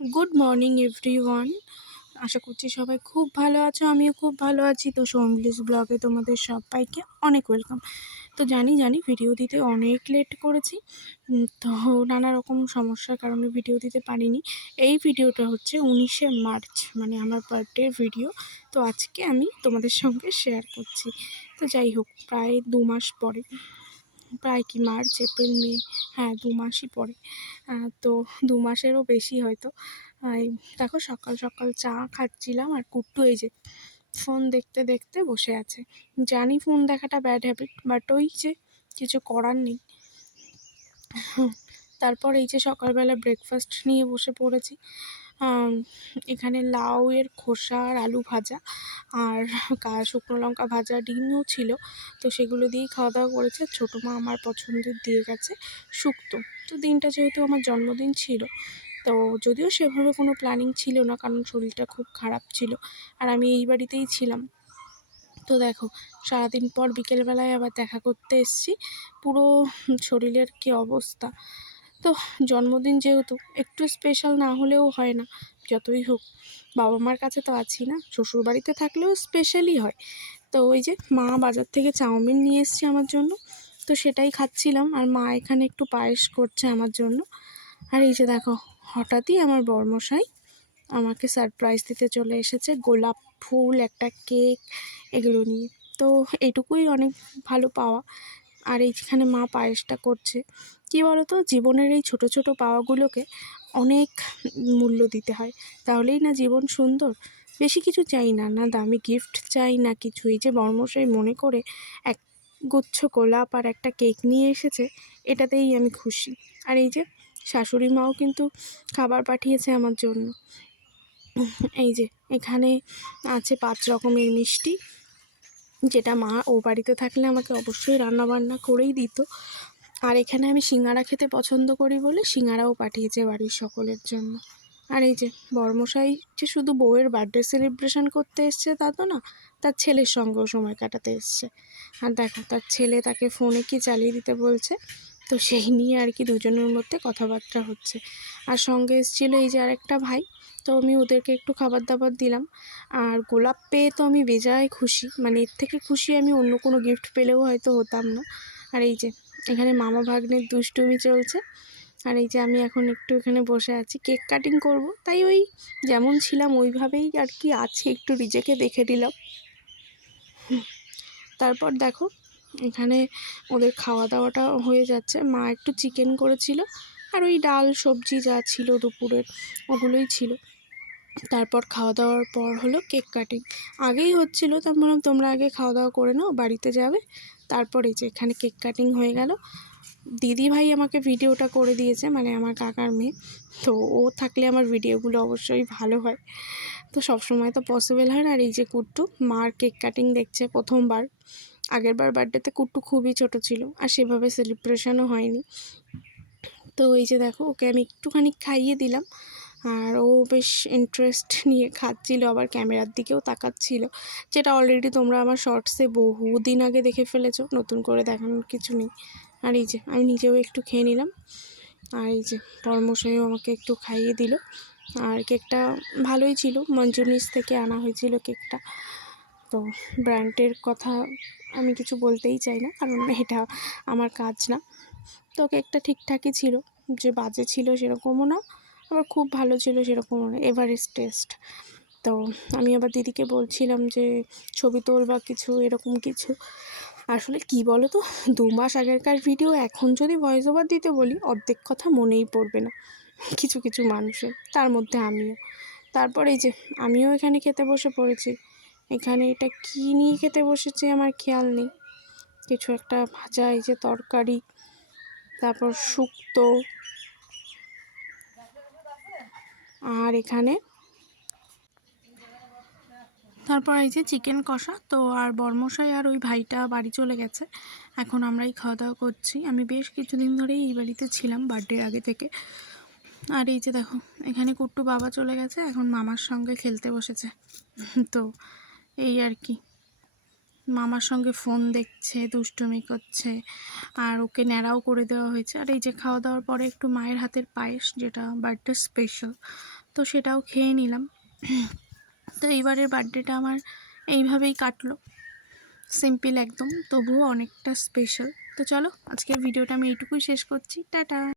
Good morning everyone আশা করছি সবাই খুব ভালো আছো, আমিও খুব ভালো আছি। তো সোমলিস ব্লগে তোমাদের সবাইকে অনেক ওয়েলকাম তো জানি জানি ভিডিও দিতে অনেক লেট করেছি। তো নানা রকম সমস্যার কারণে ভিডিও দিতে পারিনি। এই ভিডিওটা হচ্ছে উনিশে মার্চ মানে আমার বার্থডের ভিডিও তো আজকে আমি তোমাদের সঙ্গে শেয়ার করছি। তো যাই হোক, প্রায় দু মাস পরে। প্রায় কি মার্চ, এপ্রিল, মে হ্যাঁ দু মাসই পরে তো দু মাসেরও বেশি হয়তো। দেখো সকাল সকাল চা খাচ্ছিলাম আর কুট্টু এই যে ফোন দেখতে দেখতে বসে আছে। জানি ফোন দেখাটা ব্যাড হ্যাবিট বাট ওই যে কিছু করার নেই। তারপর এই যে সকালবেলা ব্রেকফাস্ট নিয়ে বসে পড়েছি। এখানে লাউয়ের খোসা আর আলু ভাজা আর শুকনো লঙ্কা ভাজা, ডিমও ছিল। তো সেগুলো দিয়েই খাওয়া দাওয়া করেছে। ছোটো মা আমার পছন্দের দিয়ে গেছে শুক্তো। তো দিনটা যেহেতু আমার জন্মদিন ছিল, তো যদিও সেভাবে কোনো প্ল্যানিং ছিল না, কারণ শরীরটা খুব খারাপ ছিল আর আমি এই বাড়িতেই ছিলাম। তো দেখো, সারাদিন পর বিকেলবেলায় আবার দেখা করতে এসেছি। পুরো শরীরের কী অবস্থা? তো জন্মদিন যেহেতু, একটু স্পেশাল না হলেও হয় না, যতই হোক। বাবা মার কাছে তো আছি না শ্বশুর বাড়িতে থাকলেও স্পেশালই হয়। তো ওই যে মা বাজার থেকে চাউমিন নিয়ে এসছে আমার জন্য, তো সেটাই খাচ্ছিলাম, আর মা এখানে একটু পায়েস করছে আমার জন্য। আর এই যে দেখো, হঠাৎই আমার বর্মশাই আমাকে সারপ্রাইজ দিতে চলে এসেছে, গোলাপ ফুল, একটা কেক, এগুলো নিয়ে। তো এইটুকুই অনেক ভালো পাওয়া। আর এইখানে মা পায়েসটা করছে। কী বলতো? জীবনের এই ছোট ছোট পাওয়াগুলোকে অনেক মূল্য দিতে হয়। তাহলেই না জীবন সুন্দর। বেশি কিছু চাই না না দামি গিফট চাই, না কিছু এই যে বর্মশাই মনে করে এক গুচ্ছ গোলাপ আর একটা কেক নিয়ে এসেছে, এটাতেই আমি খুশি। আর এই যে শাশুড়ি মাও কিন্তু খাবার পাঠিয়েছে আমার জন্য। এই যে এখানে আছে পাঁচ রকমের মিষ্টি। যেটা মা ও বাড়িতে থাকলে আমাকে অবশ্যই রান্না বান্না করেই দিত। আর এখানে আমি সিঙ্গারা খেতে পছন্দ করি বলে সিঙ্গারাও পাঠিয়েছে বাড়ির সকলের জন্য। আর এই যে বর্মশাই যে শুধু বউয়ের বার্থডে সেলিব্রেশন করতে এসছে তা তো না, তার ছেলের সঙ্গেও সময় কাটাতে এসছে। আর দেখো, তার ছেলে তাকে ফোনে কি চালিয়ে দিতে বলছে, তো সেই নিয়ে আর কি দুজনের মধ্যে কথাবার্তা হচ্ছে। আর সঙ্গে এসেছিল এই যে আরেকটা ভাই, তো আমি ওদেরকে একটু খাবার দাবার দিলাম। আর গোলাপ পেয়ে তো আমি বেজায় খুশি মানে এর থেকে খুশি আমি অন্য কোনো গিফট পেলেও হয়তো হতাম না। আর এই যে এখানে মামা ভাগ্নের দুষ্টুমি চলছে। আর এই যে আমি এখন একটু এখানে বসে আছি, কেক কাটিং করব। তাই ওই যেমন ছিলাম ওইভাবেই আর কি আছে, একটু নিজেকে দেখে দিলাম তারপর দেখো, এখানে ওদের খাওয়া দাওয়াটা হয়ে যাচ্ছে। মা একটু চিকেন করেছিল, আর ওই ডাল সবজি যা ছিল দুপুরের, ওগুলোই ছিল। তারপর খাওয়া দাওয়ার পর হলো কেক কাটিং। আগেই হচ্ছিল, তো আমি বললাম, তোমরা আগে খাওয়া দাওয়া করে নাও, বাড়িতে যাবে। তারপরে যে এখানে কেক কাটিং হয়ে গেল, দিদি ভাই আমাকে ভিডিওটা করে দিয়েছে মানে আমার কাকার মেয়ে। তো ও থাকলে আমার ভিডিওগুলো অবশ্যই ভালো হয়। তো সব সময় তো পসিবল হয় না। আর এই যে কুট্টু, মার কেক কাটিং দেখছে প্রথমবার। আগেরবার বার্থডেতে কুট্টু খুবই ছোট ছিল, আর সেভাবে সেলিব্রেশনও হয়নি। তো এই যে দেখো, ওকে আমি একটুখানি খাইয়ে দিলাম। আর ও বেশ ইন্টারেস্ট নিয়ে খাচ্ছিল, আবার ক্যামেরার দিকেও তাকাচ্ছিল। যেটা অলরেডি তোমরা আমার শর্টসে বহুদিন আগে দেখে ফেলেছো, নতুন করে দেখানোর কিছু নেই। আর এই যে, আমি নিজেও একটু খেয়ে নিলাম। আর এই যে পরমশাইও আমাকে একটু খাইয়ে দিল। আর কেকটা ভালোই ছিল, মঞ্জুনিস থেকে আনা হয়েছিল কেকটা তো ব্র্যান্ডের কথা আমি কিছু বলতেই চাই না, কারণ এটা আমার কাজ না। তো কেকটা ঠিকঠাকই ছিল, যে বাজে ছিল সেরকমও না। আবার খুব ভালো ছিল সেরকম এভারেস্ট টেস্ট তো আমি আবার দিদিকে বলছিলাম যে, ছবি তোল বা কিছু, এরকম কিছু। আসলে কি বলো তো দু মাস আগেরকার ভিডিও এখন যদি ভয়েস ওভার দিতে বলি, অর্ধেক কথা মনেই পড়বে না। কিছু কিছু মানুষের, তার মধ্যে আমিও। তারপর এই যে, আমিও এখানে খেতে বসে পড়েছি। এখানে এটা কী নিয়ে খেতে বসেছে আমার খেয়াল নেই। কিছু একটা ভাজা, এই যে তরকারি, তারপর শুক্তো আর এখানে তারপর এই যে চিকেন কষা, তো আর বর্মশাই আর ওই ভাইটা বাড়ি চলে গেছে। এখন আমরাই খাওয়া দাওয়া করছি। আমি বেশ কিছুদিন ধরেই এই বাড়িতে ছিলাম বার্থডে আগে থেকে। আর এই যে দেখো, এখানে কুট্টু বাবা চলে গেছে। এখন মামার সঙ্গে খেলতে বসেছে। তো এই আর কি। মামার সঙ্গে ফোন দেখছে, দুষ্টুমি করছে, আর ওকে ন্যাড়াও করে দেওয়া হয়েছে। আর এই যে খাওয়া দাওয়ার পরে একটু মায়ের হাতের পায়েস, যেটা বার্থডে স্পেশাল তো সেটাও খেয়ে নিলাম। তো এইবারের বার্থডেটা আমার এইভাবেই কাটলো। সিম্পল একদম, তবুও অনেকটা স্পেশাল তো চলো আজকে ভিডিওটা আমি এইটুকুই শেষ করছি। টাটা!